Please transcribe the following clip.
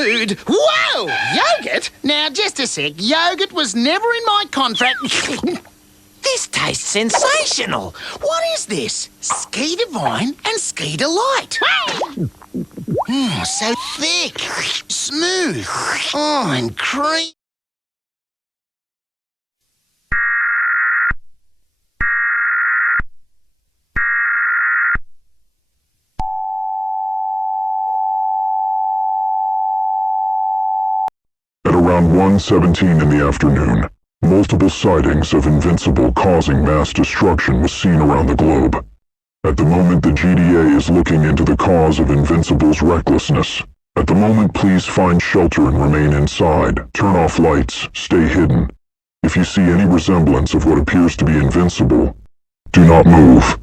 food. Whoa! Yogurt? Now, just a sec. Yogurt was never in my contract. This tastes sensational. What is this? Ski Divine and Ski Delight. So thick, smooth, and creamy. At around 1:17 in the afternoon, multiple sightings of Invincible causing mass destruction was seen around the globe. At the moment, the GDA is looking into the cause of Invincible's recklessness. At the moment, please find shelter and remain inside. Turn off lights. Stay hidden. If you see any resemblance of what appears to be Invincible, do not move.